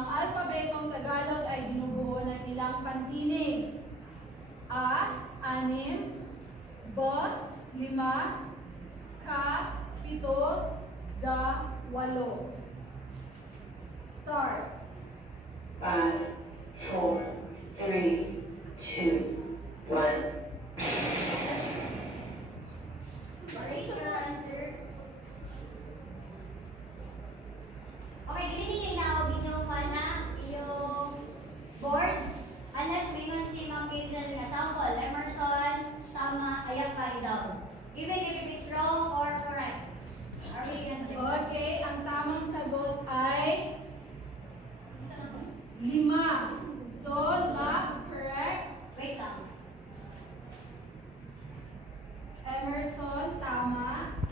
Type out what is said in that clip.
Ang alpabetong Tagalog ay binubuo ng ilang pantinig. A. Anim. B. Lima. K. Pito. D. Walo. Start. Five, four, three, two, one. Raise your Unless mingon si Ma'am Hazel nga sample, Emerson, tama, kaya ka daw. Even if it is wrong or correct. Are we Okay, ang tamang sagot ay lima. So, not correct. Wait lang. Emerson.